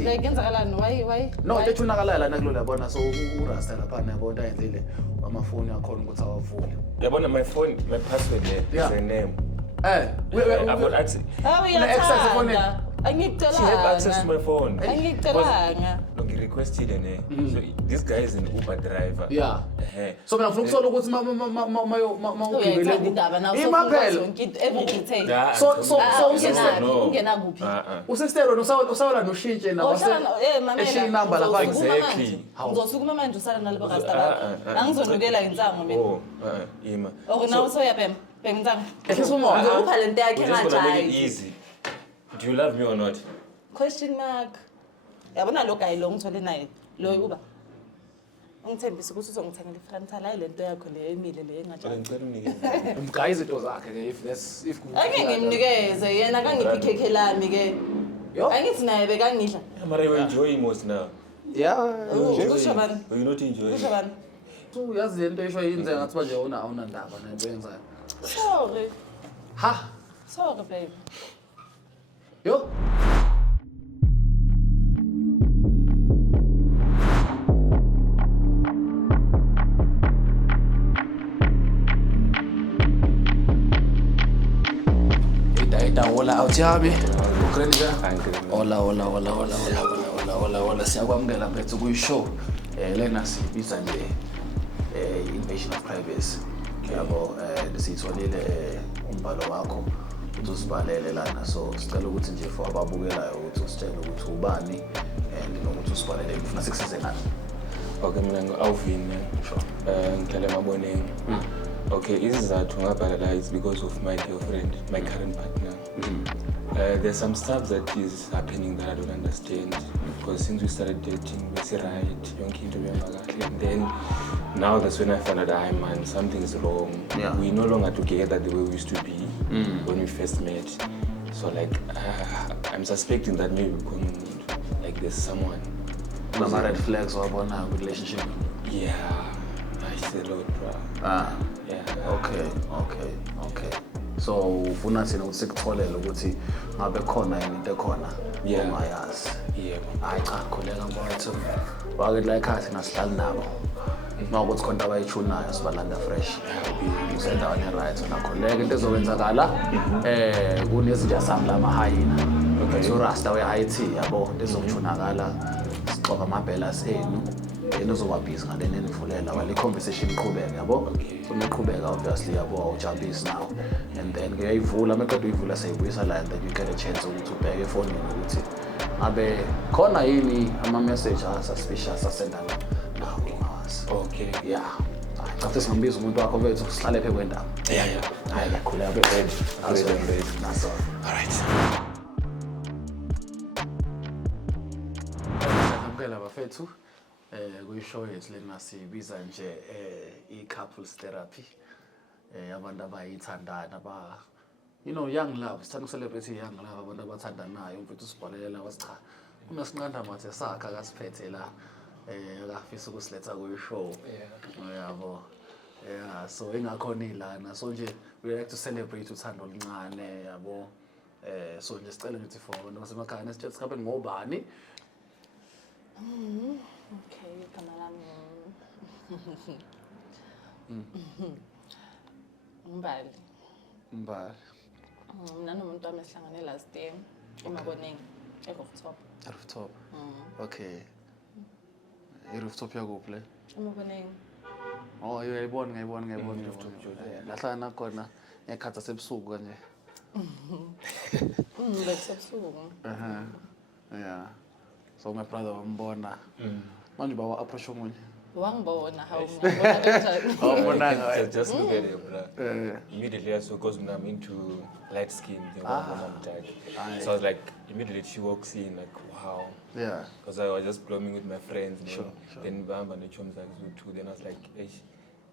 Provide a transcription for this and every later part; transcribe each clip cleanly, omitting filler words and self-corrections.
ngathi Bengenzakalani? Why? no ethunakala lana kulo labona so urasta lapha nabona yenzile amafoni akhona ukuthi awavule yabona my phone my password there is a name we access uyathanda. she have access to my phone Angicelanga. ngirequested so this guy is an Uber driver yeah so mina ngifuna ukusola ukuthi Uyayithanda indaba nawe imaphela zonke every detail. so ungena kuphi? usistero usawala noshintshe eshiya inamba lapha exactly Ngizosukuma manje usala nalabo customer. Angizonukela insango mina. Ima Nawe soyaphem. Bengizanga. ehlisa umoya Ngizokupha lento yakhe make it ngajayi. easy. Do you love me or not? Question mark. Yabona lo guy lo ngithole naye. Lo Uber. Ungithembisa ukuthi uzongithengela ifrontal hayi lento yakho le emile le engajayi. Ngicela unike. umgayi izinto zakhe ke if Ake ngimnikeze yena kangiphi ikhekhe lami ke. Yo. Angithi naye bekangidla. Mara you enjoy most now. yeah Kusho bani? Or you not enjoy? Kusho bani? so yazi lento esho yenze ngathi manje awuna ndaba nento yenzayo Sorry. ha Sorry babe. yo ita hola awuthami ukrenika hola siyakwamukela mfethu kuyi-show lena sibiza nje invasion of privacy yabo siyitholile umbhalo wakho ukuthi usibalele lana so sicela ukuthi nje for ababukelayo ukuthi usitshele ukuthi ubani and nokuthi usibalele ngifuna sikusize ngani Okay, mina ngu-Alvin. Ngihlala eMaboneng. Okay, isizathu ngabhala is because of my girlfriend, my current partner. There's some stuff that is happening that I don't understand because since we started dating, we say right, yonke into beyangakahle, and then now that's when I found out, ah man, something is wrong. Yeah. We're no longer together the way we used to be when we first met. So like, I'm suspecting that maybe like there's someone. Nama red flags wabona ku relationship Yeah, I see a lot, bro. Yeah. Okay. So ufuna thina ukuthi sikutholele ukuthi ngabe khona yini into ekhona ongayazi. Yebo. Hayi cha khuleka mfowethu. Wake la ekhaya nasihlali nabo. Mawukuthi khona abayithunayo sibalanda fresh. Usendaweni right nakhuleka into ezokwenzakala kunezinja sami lama hyena. So rasta we IT yabo lezokuthunakala sixoxa amabhelas enu. Yena uzobabhizi ngale nenivulela wale conversation iqhubeka yabo so niqhubeka obviously yabo awujabulisi now and then ngiyayivula maqedwe uyivula sayibuyisa la and then you get a chance ukuthi ubheke efonini ukuthi ngabe khona yini ama message suspicious asendana nawo ngawazi Okay. yeah cha singambiza umuntu wakho bethu sihlale phe kwendaba Yeah. hayi yakhuleka be ready that's all Alright. ngicela bafethu kuyishow yethu lena sibiza nje i-couples therapy abantu abayithandana young love sithanda ucelebrate young love abantu abathandanayo mfethu sibhalela wasicha uma sinqanda mathe sakha kasiphethe la akafisa ukusiletha kuyishow yabo so engakhona ilana so nje we like to celebrate uthando oluncane yabo so nje sicela ngithi for abantu basemakhaya nesithethe sikhabe ngobani. Okay, igama lami Mbali. Mina nomuntu wami sihlangane last year eMaboneng e-rooftop. Rooftop. Okay. I-rooftop yakuphi le? eMaboneng. Oh, ngiyayibona. Lahlana khona ngekhatha sebusuku kanje. Bekusebusuku. Yeah. So my brother wambona. Manje bawa approach omunye. Wangibona how ngibona kanjani. Awubonanga. Just look at it, bro. Immediately I saw because I'm into light skin, the one mom died. So I was like, immediately she walks in, like, wow. Yeah. Because I was just blooming with my friends. Sure. Then Bamba and Choms too. Then I was like, hey,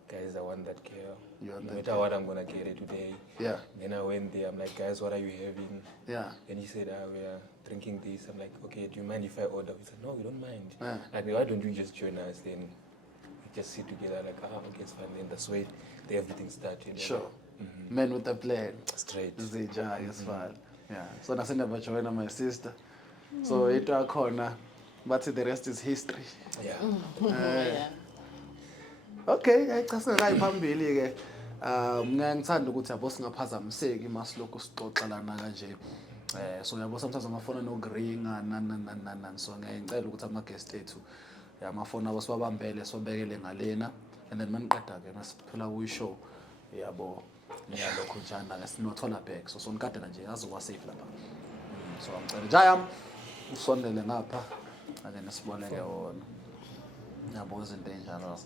guys, I want that care. You want no that matter care. what I'm gonna get it today. Yeah. Then I went there. I'm like, guys, what are you having? Yeah. Then he said, we are drinking this. I'm like, okay, do you mind if I order? He said, no, we don't mind. Yeah. Like, why don't you just join us? Then we just sit together. Like, okay, it's fine. Then that's why everything started. Sure. Men with a plan. Straight. Zija is fine. Yeah. So nasenda bajoina my sister. So into yakhona bathi the rest is history. Yeah. Yeah. Okay, ayicaseka kayi phambili ke. Ngiyangithanda ukuthi yabo singaphazamiseki masilokho sixoxa lana kanje. So yabo sometimes amafona nokuringa nani so ngiyacela ukuthi ama guest ethu amafona abo siwabambele sobekele ngalena and then maniqeda ke masiphela ku show yabo niyalokho njana ke sinothola back so sonikadela nje azokuwa safe lapha. So ngicela Jaya usondele ngapha ake nesiboleke wona. Yabo izinto enjalo.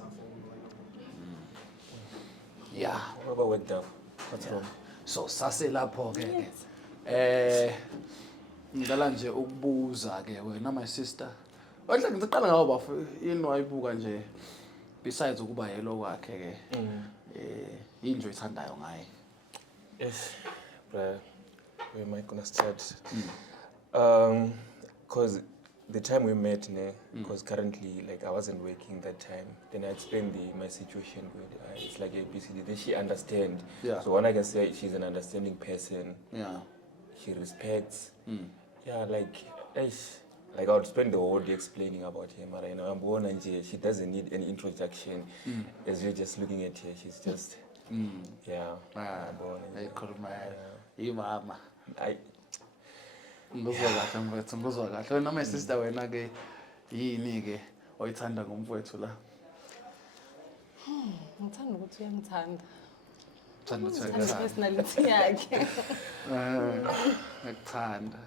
Yeah. What about work Daf? What's wrong? So sase lapho ke. Ngidala nje ukubuza ke wena my sister. Ohle ngiqala ngawo bafu ini wayibuka nje besides ukuba yelo kwakhe ke. Injo ithandayo ngaye. Yes, but where am I gonna start? Cause the time we met, because currently like I wasn't working that time. Then I explained my situation good. It's like ABCD. Then she understand. Yeah. So when I can say she's an understanding person. Yeah. She respects. Yeah, like I would spend the whole day explaining about her. But you know, I'm born and she doesn't need any introduction. As you're just looking at her, she's just yeah. Ayikhuluma imama. I Ngizwa kahle mfethu ngizwa kahle wena my sister wena ke yini ke oyithanda ngomfowethu la Ngithanda ukuthi uyangithanda. thanda Ngithanda personality yakhe. ngikuthanda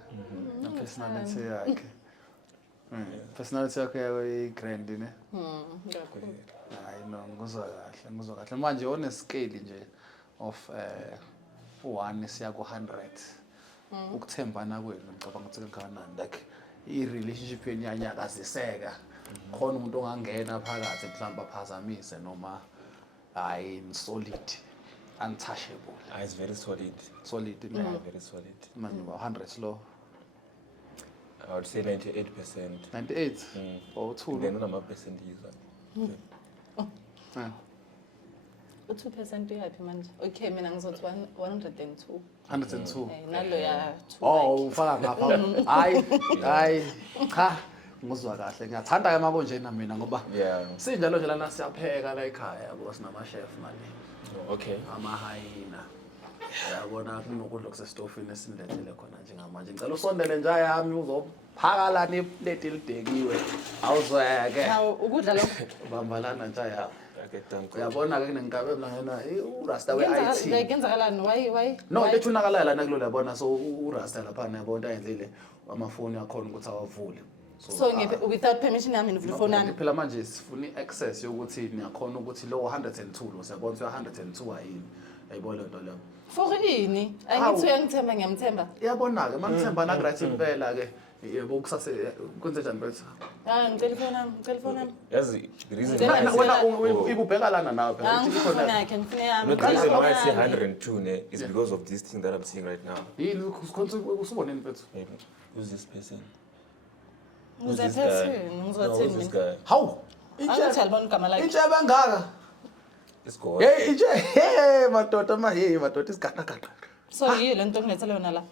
na personality yakhe personality yakhe yayi grand ne Kakhulu. hayi no ngizwa kahle manje one scale nje of 1 siya ku 100 ukuthembana kwenu ngicabanga ukuthi kangakanani like I relationship yenu yanyakaziseka khona umuntu ongangena phakathi mhlawumbe aphazamise noma hayi solid untouchable. It's very solid. Solid, Yeah, very solid. man, 100 slow. I would say 98%. 98. Oh, two. Then I'm a percent user. Yeah. U2% uyaphi manje? Okay, mina ngizothi 102. 102. Nalo ya 2. Oh, ufaka ngapha. Hayi, cha. Ngizwa kahle. Ngiyathanda ke makonjena mina ngoba sinjalo nje lana siyapheka la ekhaya yabo sinama chef mali. Okay. Amahayina. Yabona kunokudla kusestofini esilethele khona njengamanje. Ngicela usondele nje yami uzophakala neplate elidekiwe. Awuzweke. Hawu ukudla lo. Bambalana nje yabo. Thank Uyabona ke kunenkabe ngena uRasta we-IT. Kenzakalani? Why? No, lethunakala lana kulo yabona so uRasta lapha yabona ayendlile amafoni akhona ukuthi awavule. So without permission yami ngivula phone yami. Phela manje sifuna access yokuthi niyakhona ukuthi lo 102 lo siyabona 102 ayini. Ayibona lento leyo. For ini? Angithi uyangithemba ngiyamthemba. Iyabona ke mangithemba na right impela ke yebo kusase kwenze njani bethu? Ngicela phone yami. Yes, the reason Wena ibubheka lana nawe phela. Ngifuna yakhe, ngifuna yami. the reason why I say 102 is because of this thing that I'm seeing right now. Yini usuboneni bethu? Maybe. Who's this person? Who's this this guy? person? No, who's this guy? Hawu. Angithi alibona igama lakhe. Intsha bangaka. It's God. Hey, intsha hey madoda madoda isigata gata. So yiyo lento ngilethele yona la.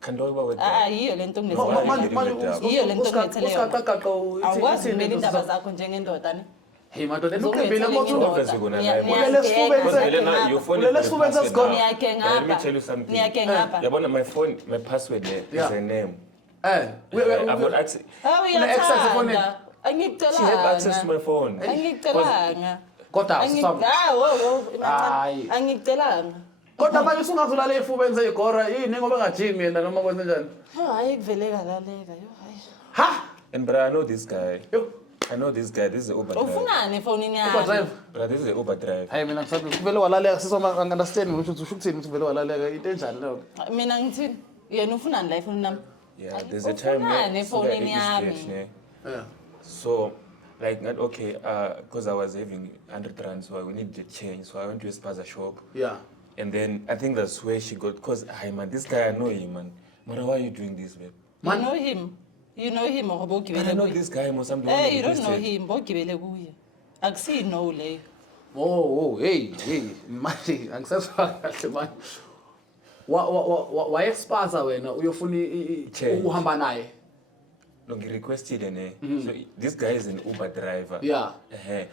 Can talk about Yiyo lento ngilethele. Yiyo lento ngilethele yona. Usigata Awukwazi kumela indaba zakho njengendoda ne. Hey madoda enoqembile motho. Let me tell you something. Yabona my phone, my password there is her name. I've got access. She have access to my phone. Angikucelanga. Kodwa Angikucelanga. Kodwa manje usungazula le ifuba enze igora yini ngoba ngajimi yena noma kwenze njani? Hayi kuvele kalaleka yo hayi. Ha! And but I know this guy. Yo. I know this guy. This is the Uber driver. Ufunani efonini Uber yami? drive. But this is the Uber driver. Hayi mina ngisathi kuvele walaleka sisoma understand ukuthi usho ukuthini ukuthi vele walaleka into enjani leyo. Mina ngithini? Yena ufunani la efonini nami? Yeah, there's a time Ufunani efonini yeah. Yeah. So, like, okay, because I was having 100 rand, so I needed to change. So I went to a spaza shop. Yeah. And then I think that's where she got, because, hi man, this guy, I know him, man. Mara, why are you doing this, babe? You know him? You know him or I know this guy, or something. Hey, you don't know him. Bogibele kuye. Akusi no leyo. Oh, hey, manje angisaswa kahle manje. Wayeспasa wena uyofuna ukuhamba naye. No, he requested so this guy is an Uber driver. Yeah.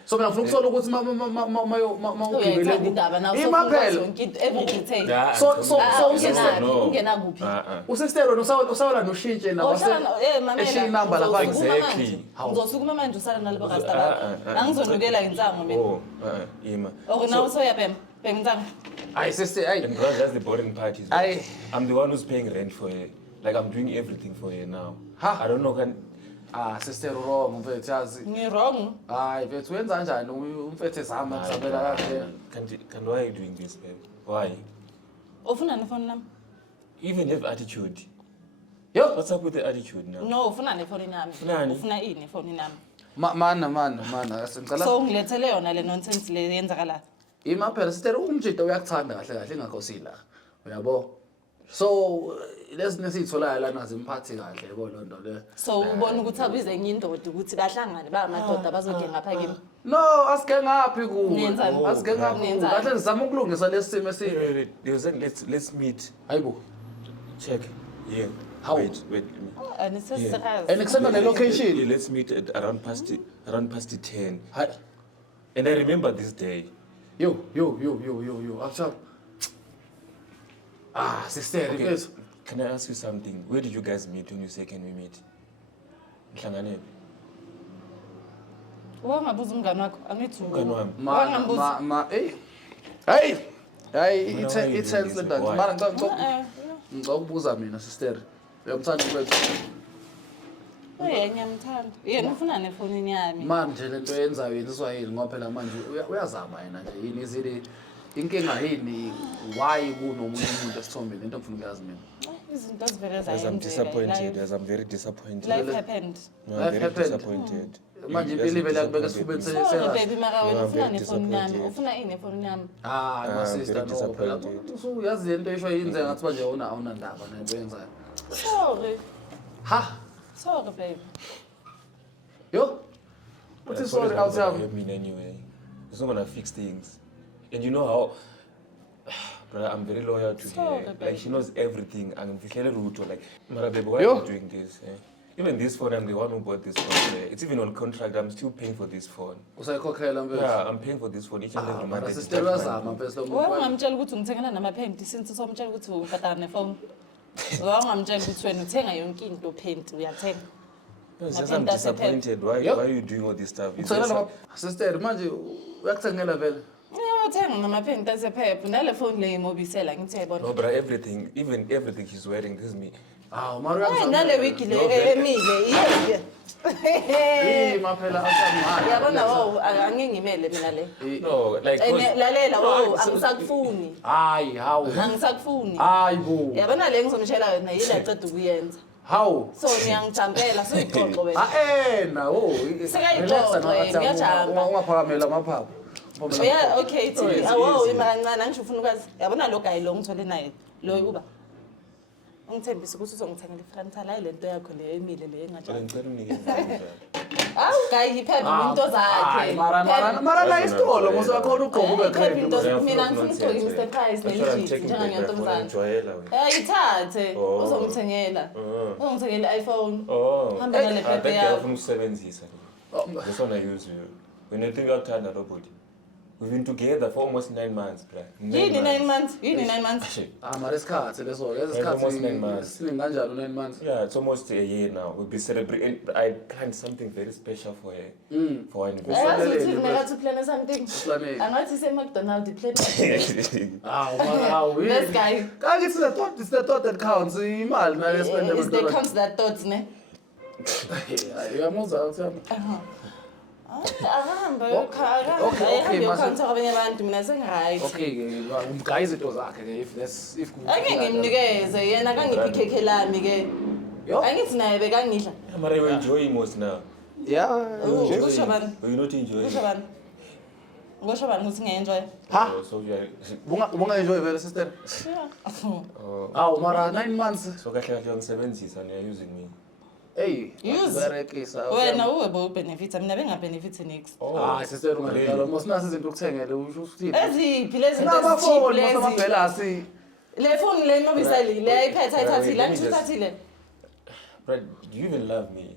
So mina ngifuna ukusola ukuthi ugibele indaba nawo imaphela. every detail. So ungenakuphi. Usistero usawela noshintshe na eshiya inamba lapha Exactly. Ngizosukuma manje usala nalabo customer. Angizonukela insango mina. Ima. Now soya bem insango. Ayi sister, ayi. And because that's the boring part is Aye. I'm the one who's paying rent for her. Like I'm doing everything for her now. Ha? I don't know Sister wrong mfethu yazi. Ngirong. Hayi mfethu wenza kanjani umfethu ezama kusabela kahle. Can why are you doing this, babe? Why? Ufuna nefoni nami? Even have attitude. Yo. What's up with the attitude now? No, ufuna nefoni nami. Ufunani? Ufuna ini nefoni nami? Mana sengicela. So ngilethele yona le nonsense le yenzakala. Imaphela sister umjito uyakuthanda kahle kahle ingakhosi la. Uyabo? So lesine sitholayo lana zimphathi kahle yabo lonto le. So ubona ukuthi abize enye indoda ukuthi bahlangane ba amadoda bazongena ngapha kimi. No, asike ngaphi ku. Nenzani? Asike ngaphi. Kahle ngizama ukulungisa lesimo Let's meet. Hayibo. Check. Yeah. How? Wait. And it says And kusema ne location. Yeah, let's meet at around past 10. Hayi. And I remember this day. Yo. After. Sister, Okay. yes. Can I ask you something? Where did you guys meet when you say can we meet? Mhlangane. Wangabuza umngane wakho angithi Umngane wami. Ma hey. Hey, it's like that. Mara ngicela ukubuza mina sister. Uyamthanda kwethu. Uyenye yamthanda. Yena ufuna nefonini yami. Manje lento yenzayo yenziswa yini ngoba phela manje uyazama yena nje yini izile inkinga yini why kunomunye umuntu esithombeni into ngifuna ukuyazi mina. Izinto zivele As I'm zayenzeka. disappointed, as I'm very disappointed. Life happened. No, I'm Life very happened. disappointed. Manje You guys impilo are ivele yakubeka disappointed esifubeni me. Sorry seyase. baby mara wena No, I'm ufuna very nefoni yami. disappointed. Ufuna ini nefoni yami? Ma sister very no phela disappointed. uyazi lento esho yinze ngathi manje awuna ndaba nento yenzayo. Sorry. Ha. Sorry baby. Yo. What is sorry Sorry, it's not out gonna help me in any way. It's not gonna fix things. And you know how, brother, I'm very loyal to Sorry, her. baby. Like she knows everything. I'm very rude. Like, Mara baby, why Yo. are you doing this? Even this phone, I'm the one who bought this phone. It's even on contract. I'm still paying for this phone. Usayikhokhela mfethu. Yeah, I'm paying for this phone each and every month. Mara I sister detach uyazama money. mfethu lo muntu. Wangamtshela ukuthi ngithengela namaphenti since somtshela ukuthi ubhatala nefoni. Wangamtshela ukuthi wena uthenga yonke into phenti uyathenga. No, it's My just I'm pen doesn't disappointed. Why Yo. are you doing all this stuff? It's Uthengela just- nama sister manje uyakuthengela vele. Uyathenga namaphenti asephepha nale phone le imobisela ngithi yayibona. No, but even everything she's wearing, this is me. Mara Hayi uyazama. nale week le emile iye. Maphela asamhaya. Yabona wo angingimele mina le. No, like, Lalela wo No, so- angisakufuni. Hayi, hawu. Angisakufuni. Hayibo. Yabona le ngizomshela yona yile aqeda ukuyenza. Hawu. So ngiyangijampela suyixoxo wena. Ena, Sekayixoxe, ngiyajamba. Ungaphakamela amaphaphu. Yeah, okay, No, Thini. it's Awu easy. imali kancane angisho ufuna ukwazi. Yabona lo guy lo ngithole naye. Lo Uber. Ungithembisa ukuthi uzongithengela ifrantal hayi lento yakho le emile le engajani. Ngicela unikeze njalo. Awu guy iphepha into zakhe. Mara la isitolo musakhona ugqoka ube Iphepha into creme. mina ngifuna ugqoke Mr Price That's what I'm neligit checking back. njengangentombazane. Enjoyela wena. Ayithathe Oh. uzongithengela. Uzongithengela iPhone. Oh. Hamba nale I phepha think yakho. ngiyafuna ukusebenzisa. This one I use you. When you think uyakuthanda robot. We've been together for almost 9 months, bruh. Yini 9 months? Yini 9 months? Shit. Mara isikhathi leso, Almost 9 months. Siningi kanjalo 9 months. Yeah, it's almost a year now. We'll be celebrating. I planned something very special for her. For her anniversary. Ayazi ukuthi mekathi plan something. Planning. Angathi se McDonald's plan. Hawu. This guy Kangithi it's the thought that counts. Imali na yespende is the comes that thought ne. Uyamuzwa uthamba. Ahamba Okay, ahambe mase- ukhawunta kwabanye abantu mina sengi-right. Okay ke umgayi izinto zakhe ke if Ake ngimnikeze yena kangiphi ikhekhe lami ke. Yo. Angithi naye bekangidla. Yeah, but you're enjoying most now. Yeah. Kusho bani? But you're not enjoying Kusho it. bani? Kusho bani ukuthi ngiyenjoy? Ha? So you are. Bunga enjoy vele sister. Oh. Awu mara 9 months. So kahle kahle ungisebenzisa and you're using me. Hey, Use. berekisa. Wena uwe bo benefits mina bengabenefits nix. Ah, sister ungadlala. Mos nasi izinto ukuthengele usho ukuthi. Eziphi lezi zinto Sinamafoni, lezi? masamabhelasi. Le phone le nobisali le iphethe ayithathile Let me just- angithathile. Brad, do you even love me?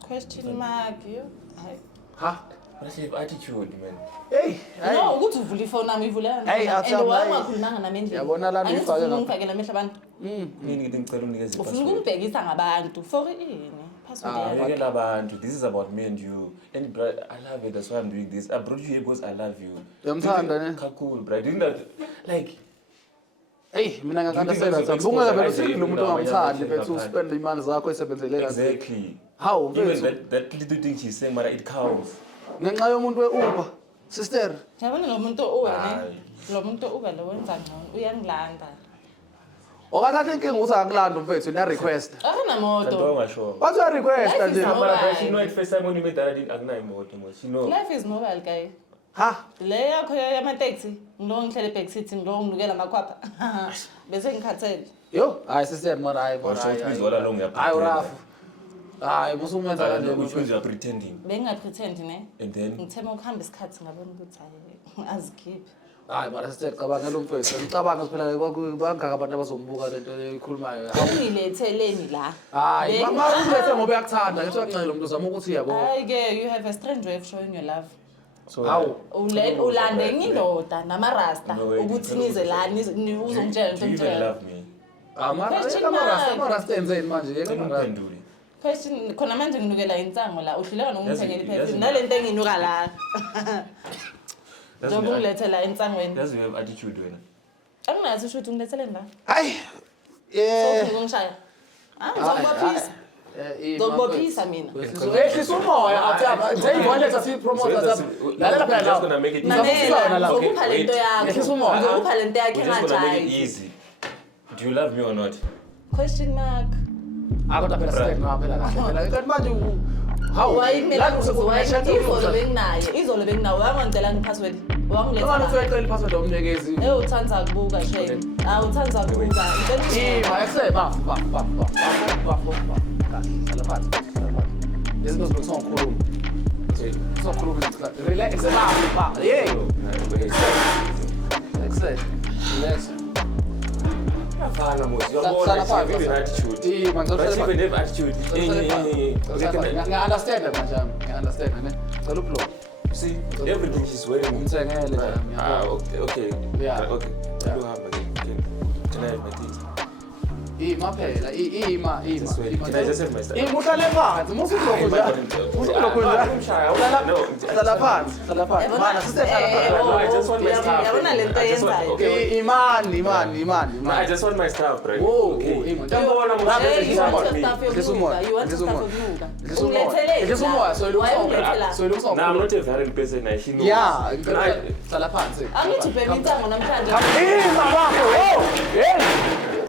Question mark you. Hayi. Ha? But you have attitude, man. Hey, No, ukuthi uvula ifoni nami ivuleka. Hey, athi And hayi. wakhulumanga nami endlini. Yabona la nto ifake Angifuni ngapha. ungifakele amehlo abantu. Mina ngicela unikeze Ufuna i-password. ukungibhekisa ngabantu. For ini? Password yakho. Yekela abantu. This is about me and you. And Brad, I love it. That's why I'm doing this. I brought you here because I love you. Uyamthanda, ne? Cool, Brad. Didn't that like? hey, mina ngakanda You think sena those tsambi. exposed Ungeke vele guys usindile are umuntu even ongamthandi now, bethu uspend imali zakho esebenzele kahle. Exactly. How? Even Mfethu, that little thing she's saying, but it counts. ngenxa yomuntu we-Uber. Sister, Yabona lo muntu uwe ne? Hayi. Lo muntu uwe lo wenza ngcono. Uyangilanda. okathatha inkinga ukuthi akulanda mfethu na-request. Akunamoto. Don't ngasho. Bathi uya-requesta Life is nje. not- But she know it first time when you met her, I didn't acknowledge more. She know. Life is mobile guy. Ha? Le yakho yamateksi ngilo ngihlele back seat ngilo nginukela amakhwapha. Bese ngikhathele. Yo, hayi sister mara hayi. Oh, so it means all along you're Hayi pretending. urafu. Hayi musumenza kanje Which means mfethu. you're pretending. Bengingapretend ne? And then Ngithema ukuhamba isikhathi ngabona ukuthi hayi azikhiphe. Hayi mara sister cabangela umfethu. Ngicabanga siphela bangaka abantu abazombuka lento ekhulumayo. Ungiletheleni la. Hayi, mama ulethe ngoba uyakuthanda. Ngithi uyakuncela umuntu uzama ukuthi yabo. Hayi ke you have a strange way of showing your love. so Hawu. Ulande enye indoda namarasta No, wait, ukuthi you nize la do uzongitshela you into even ngitshela. love me? Amara Question amarasta mark. amarasta enzeni manje? Yeka Tell mara. me do it. Question khona manje nginukela insango la uhluleka nokumthengela Yazi- iphezulu nalento enginuka la. That's Njengoba me. ungilethela insangweni. That's you have attitude wena. Anginazi usho ukuthi ungiletheleni la. Hayi. Sofuna ungishaya. Ngizokubophisa. Ngizokubophisa mina. Ehlisa umoya athi njengibona letha sipromote athi lalela phela Just la. gonna make it Ngizakufisa wena la. Ngizokupha lento yakho. Ehlisa umoya. Ngizokupha lento yakho We're just gonna make it engajayi. easy. Do you love me or not? Question mark. Akodwa phela sister ngaphela kahle. Phela kanti manje hawu. Wayimela La izolo usekuneshela. benginayo. Izolo benginayo. Wangicela ngipassword. Manje Wangilethela. usuyacela ipassword omnikezi. Uthanda kubuka shame. Uthanda kubuka. Ima ekuse baf. Kahle phansi. Lezinto zokukhuluma. Sokhuluma. Relax ba. Hey. Relax. Fala, moço. Sala You're phansi. having attitude. Ima But ngizosela you even have attitude. Ngi-understand manje. Ngi-understand ne. Cela upload. You see, everything she's wearing. Ngithengele Ah, nje. okay. Yeah. Okay. Yeah. You have my thing. Can I have my things? Ima phela. Ima. Just wait. Can I just have my stuff? Ima uhlale phansi. Musulokhu Hlala phansi. Hlala phansi. Mana sisehlala I phansi. just want my stuff. Yabona lento I just want- yenzayo. okay. Imani. I just want my stuff, right? Whoa, Okay. Ima. Ngiyabona, moço. Hey, you want About your me. stuff yokunuka. You want your stuff yokunuka. Ehlisa umoya. Soyilungisa. No, I'm not a violent person. She knows. Yeah, I- hlala phansi. Angithi ubhema intango namhlanje. Ima bafo. Hey.